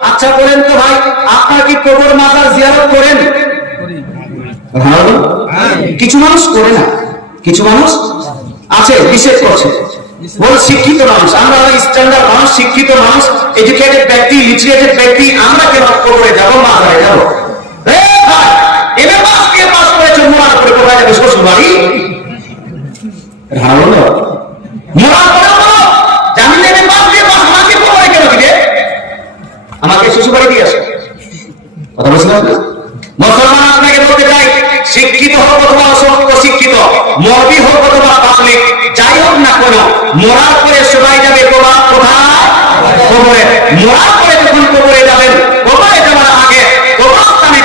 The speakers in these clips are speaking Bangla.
আচ্ছা বলেন তো ভাই আপনারা কি কবর মাজার জিয়ারত করেন? কিছু মানুষ করে না। কিছু মানুষ আছে বিশেষ করছে। শিক্ষিত মানুষ। আমরা স্ট্যান্ডার্ড মানুষ শিক্ষিত মানুষ এডুকেটেড ব্যক্তি লিটারেটেড ব্যক্তি আমরা কেন কবরে যাব মাজারে যাব? মোরা করে কোথায় যাবে? শ্বশুর বাড়ি ধারণ মোরা করে দিয়ে আসে কথা মুসলমান আপনাকে বলতে চাই, শিক্ষিত হোক অথবা মরবি হোক অথবা যাই হোক না মরার পরে সবাই যাবে তোমার কোথায়? কবরে। মরার পরে যখন কবরে যাবেন, কবরে যাওয়ার আগে স্থানে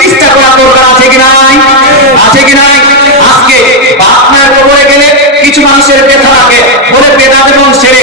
চেষ্টা দরকার আছে কি নাই? আছে কি নাই? আজকে আপনার কবরে গেলে কিছু মানুষের বেথা লাগে, বলে বেদা এবং সেরে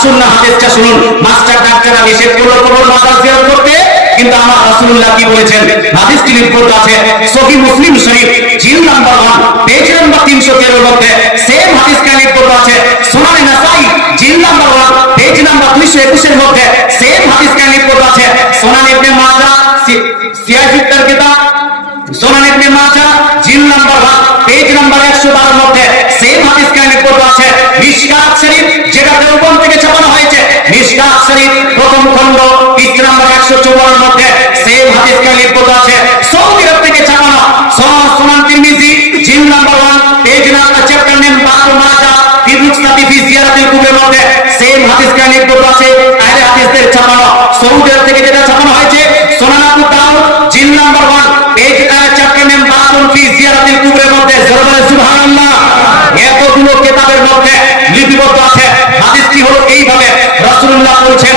আসুন না হাদিসটা শুনুন। মাস্টার ডাক্তাররা নিষেধ করল কবর মাজার জিয়ারত করতে। কিন্তু আমার রাসূলুল্লাহ কি বলেছেন? হাদিসটি রিপোর্ট আছে সহিহ মুসলিম শরীফ, জিল নাম্বার 1 পেজ নাম্বার 313 এর মধ্যে সেম হাদিস কা রিপোর্ট আছে। সুনানে নাসাই, জিল নাম্বার 1 পেজ নাম্বার 221 এর মধ্যে সেম হাদিস কা রিপোর্ট আছে। সুনান ইবনে মাজাহ সিয়াসিত তার কিতাব। সুনান ইবনে মাজাহ, জিল নাম্বার 1 পেজ নাম্বার 112 এর মধ্যে সেম হাদিস কা রিপোর্ট আছে। হাদিসদের ছাপানো সৌদি থেকে যেটা ছাপানো হয়েছে town number one chapter name ফি কুবরের মধ্যে জরবারে সুবহানাল্লাহ। এতগুলো কিতাবের মধ্যে লিপিবদ্ধ আছে, হাদিসটি হলো এইভাবে রাসূলুল্লাহ বলছেন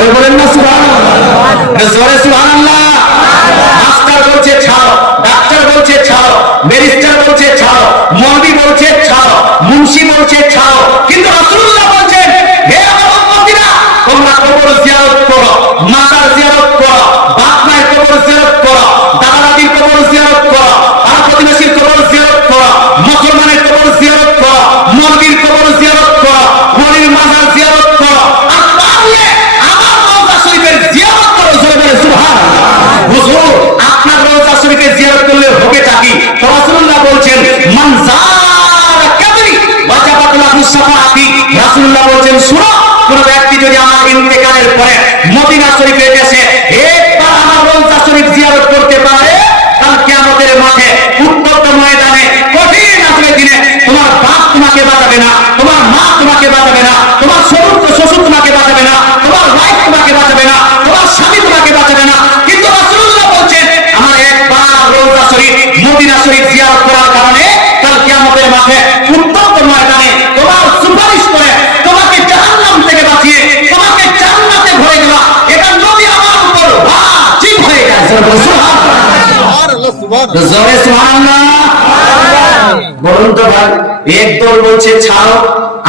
জোরে বলেন না সুবহানাল্লাহ। জোরে সুবহানাল্লাহ। মাস্টার বলছে ছাড়ো ডাক্তার বলছে ছাড়ো ব্যারিস্টার বলছেন শুনো, কোন ব্যক্তি যদি আমার ইন্তেকালের পরে মদিনা শরীফে এসে একবার আমার রোজা শরীফ জিয়ারত করতে পারে কাল কিয়ামতের মাঠে উত্তপ্ত ময়দানে কঠিন আসলে দিনে তোমার বাপ তোমাকে বাঁচাবে না। বলুন তো ভাই বলছে, ছাড়ো।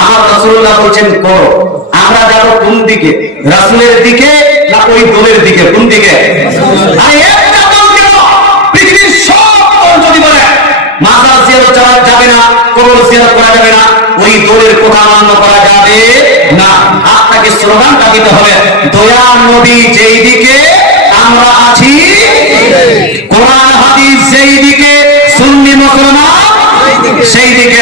আমার বলছেন, করো। আমরা যাব কোন দিকে দিকে না ওই দলের দিকে, কোন দিকে? যাবে না করা যাবে না, ওই করা যাবে না। আপনাকে স্লোগানটা দিতে হবে, দয়া নবী যেই দিকে আমরা আছি। কোরআন, হাদিস, যেই দিকে সুন্নি মুসলমান, সেই দিকে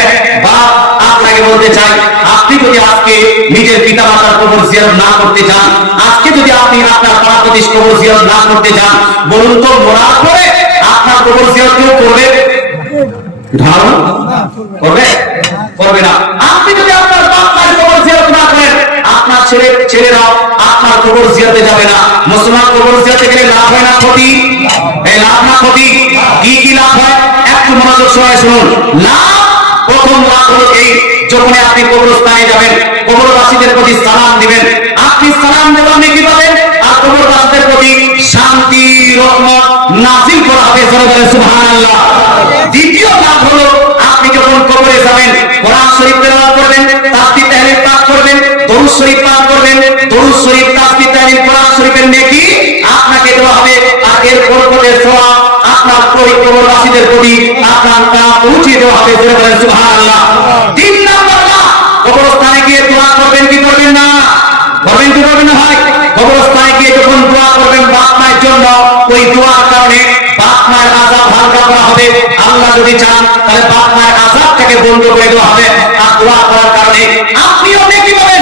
আপনাকে বলতে চাই, আপনি যদি আজকে নিজের পিতা মাতার কবর না করতে চান, আজকে যদি আপনি আপনার পাড়া কবর না করতে চান, বলুন তো মরার পরে আপনার কবর কেউ করবে? ধারণ করবে? করবে না। আপনি যদি আপনার বাপ মায়ের কবর না করেন, আপনার ছেলে ছেলেরাও কবর জিয়ারতে যাবে না। মুসলমান কবর জিয়ারতে গেলে লাভ হয় না ক্ষতি? এই লাভ না ক্ষতি? কি কি লাভ হয়? একটু মনোযোগ সবাই শুনুন। লাভ প্রথম লাভ হলো এই যখন আপনি কবরস্থানে যাবেন, কবরবাসীদের প্রতি সালাম দিবেন। আপনি সালাম দেওয়া নেকি পাবেন? আর কবরবাসীদের প্রতি শান্তি, রহমত নাজিল করা হবে বলে সুবহানাল্লাহ। দ্বিতীয় লাভ হলো, আপনি যখন কবরে যাবেন, কোরআন শরীফ করবেন তাসবিহ তাহলিল পাঠ করবেন, দরুদ শরীফ পাঠ করবেন, দরুদ শরীফ তাহলিল কোরআন শরীফের নেকি? আপনাকে দেওয়া হবে। আর এর সওয়াব আপনার কবরবাসীদের প্রতি আপনার তা পৌঁছে দেওয়া হবে। বলেন, সুবহানাল্লাহ। তিন নাম্বার লাভ কবরস্থানে গিয়ে দোয়া করবেন কি করবেন না? করবেন কি করবেন না ভাই? কবরস্থানে গিয়ে যখন দোয়া করবেন বাপ মায়ের জন্য, ওই দোয়ার কারণে বাপ মায়ের হালকা করা হবে। আল্লাহ যদি চান, তাহলে বাপ মায়ের আজাবটাকে বন্ধ করে দেওয়া হবে। আর দোয়া করার কারণে আপনিও নেকি পাবেন।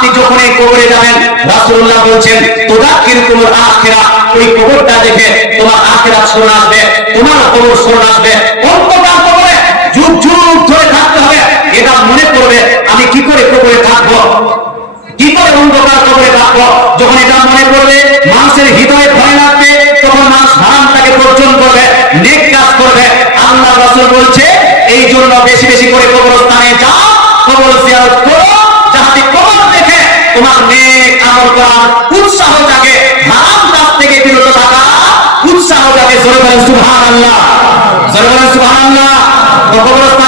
আপনি যখন এই কবরে যাবেন, রাসূলুল্লাহ বলছেন তোদা কিরকুল আখিরা ওই কবরটা দেখে তোমার আখিরাত স্মরণ আসবে, তোমার কবর স্মরণ আসবে। যুগ যুগ ধরে থাকতে হবে, এটা মনে করবে, আমি কি করে কবরে থাকব? কি করে অন্ধকার কবরে থাকব? যখন এটা মনে করবে, মানুষের হৃদয়ে ভয় লাগবে, তখন মানুষ হারামটাকে বর্জন করবে, নেক কাজ করবে। আল্লাহ রাসূল বলছে এই জন্য বেশি বেশি করে কবর করার উৎসাহ জাগে হারাম কাজ থেকে বিরত থাকা উৎসাহ জাগে জোরে বলেন সুবহানাল্লাহ।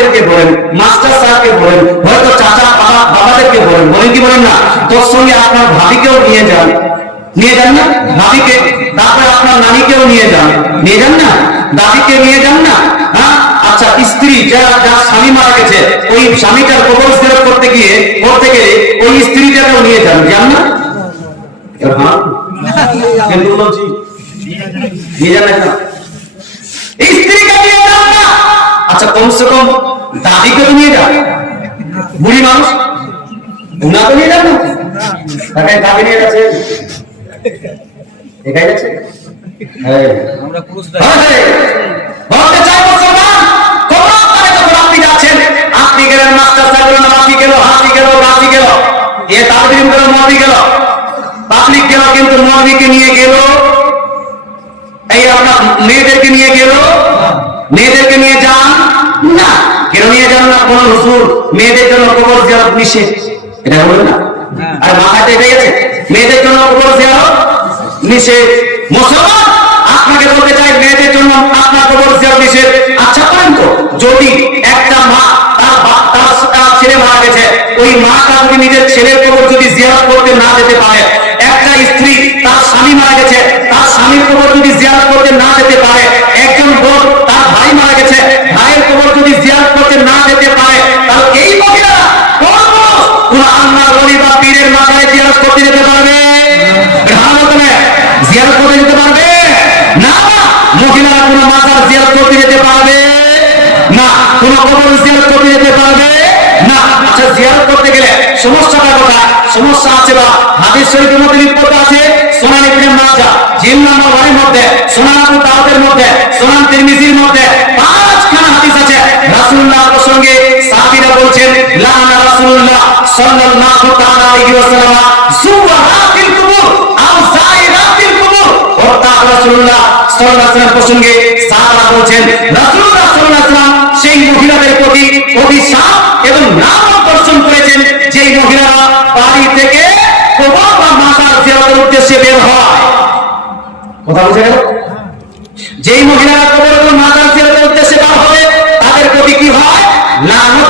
হাজিদেরকে বলেন, মাস্টার সাহেবকে বলেন, হয়তো চাচা, বাবা, বাবাদেরকে বলেন বলেন কি বলেন না? তোর সঙ্গে আপনার ভাবিকেও নিয়ে যান। নিয়ে যান না? ভাবিকে? তারপরে আপনার নানিকেও নিয়ে যান। নিয়ে যান না? দাদিকে নিয়ে যান না? হ্যাঁ? আচ্ছা স্ত্রী, যারা, যার স্বামী মারা গেছে, ওই স্বামীটার কবর জিয়ারত করতে গিয়ে ওই স্ত্রীটাকেও নিয়ে যান। নিয়ে যান না! আচ্ছা কমসে কম দাদিকে তো নিয়ে যান বুড়ি মানুষ উনাকে নিয়ে না তাকে কাকে নিয়ে যাচ্ছে একাই যাচ্ছে হ্যাঁ। আমরা পুরুষ আপনি গেলেন মাস্টার সাহেব নাতি গেল, হাতি গেল, গাছি গেল, এ তালবিম গেল, মৌলবি গেল, পাবলিক গেল, কিন্তু মৌলবিকে নিয়ে গেল, এই আপনার মেয়েদেরকে নিয়ে গেল, মেয়েদেরকে নিয়ে যান। না কেন নিয়ে যান না কোন হুজুর মেয়েদের জন্য কবর জিয়ারত নিষেধ? এটা বলবে না। আর মাথায় এটাই আছে মেয়েদের জন্য কবর জিয়ারত নিষেধ? মুসলমান আপনাকে বলতে চাই মেয়েদের জন্য আপনার কবর জিয়ারত নিষেধ। আচ্ছা তো যদি একটা মা তার তার তার ছেলে মারা গেছে ওই মাটা যদি নিজের ছেলের কবর যদি জিয়ারত করতে না যেতে পারে একটা স্ত্রী তার স্বামী মারা গেছে তার স্বামীর কবর যদি জিয়ারত করতে না যেতে পারে একজন বোন তার ভাই মারা গেছে ভাইয়ের কবর যদি জিয়ারত করতে না যেতে পারে তাহলে এই মহিলারা কোন পুরুষ কোন আল্লাহর ওলি বা পীরের মাথায় জিয়ারত করতে যেতে পারবে ভারতনে জিয়ারত করতে যেতে পারবে না মহিলারা কোন মাথার জিয়ারত করতে যেতে পারবে না কোন কবর জিয়ারত করতে যেতে পারবে না আচ্ছা জিয়ারত করতে গেলে সমস্যাটা কোথায় সমস্যা আছে বা হাদিস শরীফের মধ্যে লিপ্ত আছে, সোনান ইবনে মাজাহ জিন নাম্বার ওয়ানের মধ্যে, সোনান আবু দাউদের মধ্যে, সোনান তিরমিজির মধ্যে পাঁচখানা সেই মহিলাদের প্রতি অভিশাপ এবং নাম বর্ষণ করেছেন। জিয়ারতের বের গেল? যেই মহিলারা কবর এবং জিয়ারতের উদ্দেশ্যে বের হবে, তাদের প্রতি কি হয়? লানত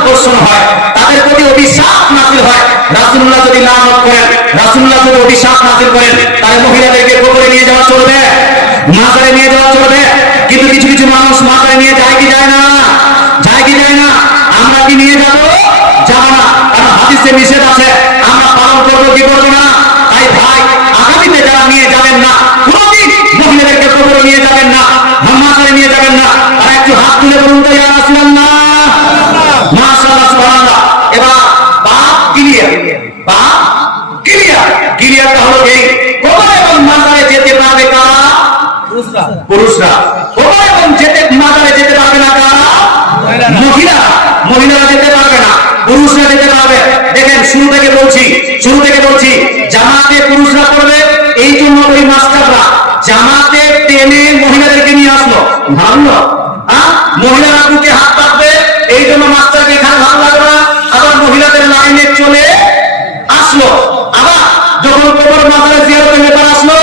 হয়। তাদের প্রতি অভিশাপ নাজিল হয়। রাসূলুল্লাহ যদি লানত করেন, রাসূলুল্লাহ যদি অভিশাপ নাজিল করেন, তাহলে মহিলাদেরকে কবরে নিয়ে যাওয়া চলবে, মাজারে নিয়ে যাওয়া চলবে। কিন্তু কিছু কিছু মানুষ মাজারে নিয়ে যায় কি যায় না? যায় কি যায় না? আমরা কি নিয়ে যাব? যাব না। কারণ হাদিসে নিষেধ আছে, আমরা পালন করব কি করব না? তাই ভাই আগামীতে যারা নিয়ে যাবেন না মহিলাদেরকে কবরে নিয়ে যাবেন না নিয়ে যাবেন না একটু হাত তুলে বলুন তো, ইয়া এবং যেতে যেতে পারবে না মহিলা। যেতে পারবে না, পুরুষরা যেতে পারবে। দেখেন, শুরু থেকে বলছি, শুরু থেকে বলছি, জামাতে পুরুষরা করবে এই জন্য ওই মাস্টাররা জামাতে টেনে মহিলাদেরকে নিয়ে আসলো। ভাবলো হ্যাঁ মহিলারা বুকে হাত পাতবে এই জন্য মাস্টারকে এখানে ভালো লাগল না। আবার মহিলাদের লাইনে চলে আসলো। আবার যখন কবর মাজারে জিয়ারতের ব্যাপার আসলো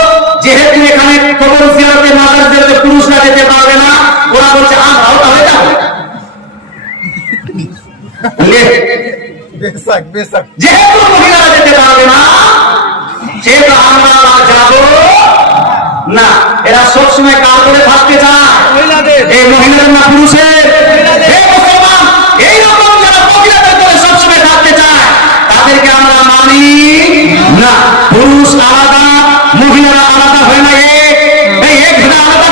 যেহেতু এখানে কবর জিয়ারতে মাজার জিয়ারতে পুরুষরা যেতে পারবে না ওরা বলছে আমরাও তাহলে যাব যেহেতু মহিলারা যেতে পারবে না কিন্তু আমরা যাব না এরা সবসময় কার করে থাকতে চায়? এই মহিলাদের না পুরুষের? এইরকম যারা মহিলাদের করে সবসময় থাকতে চায় তাদেরকে আমরা মানি না। পুরুষ আলাদা মহিলারা আলাদা হয় না এক আলাদা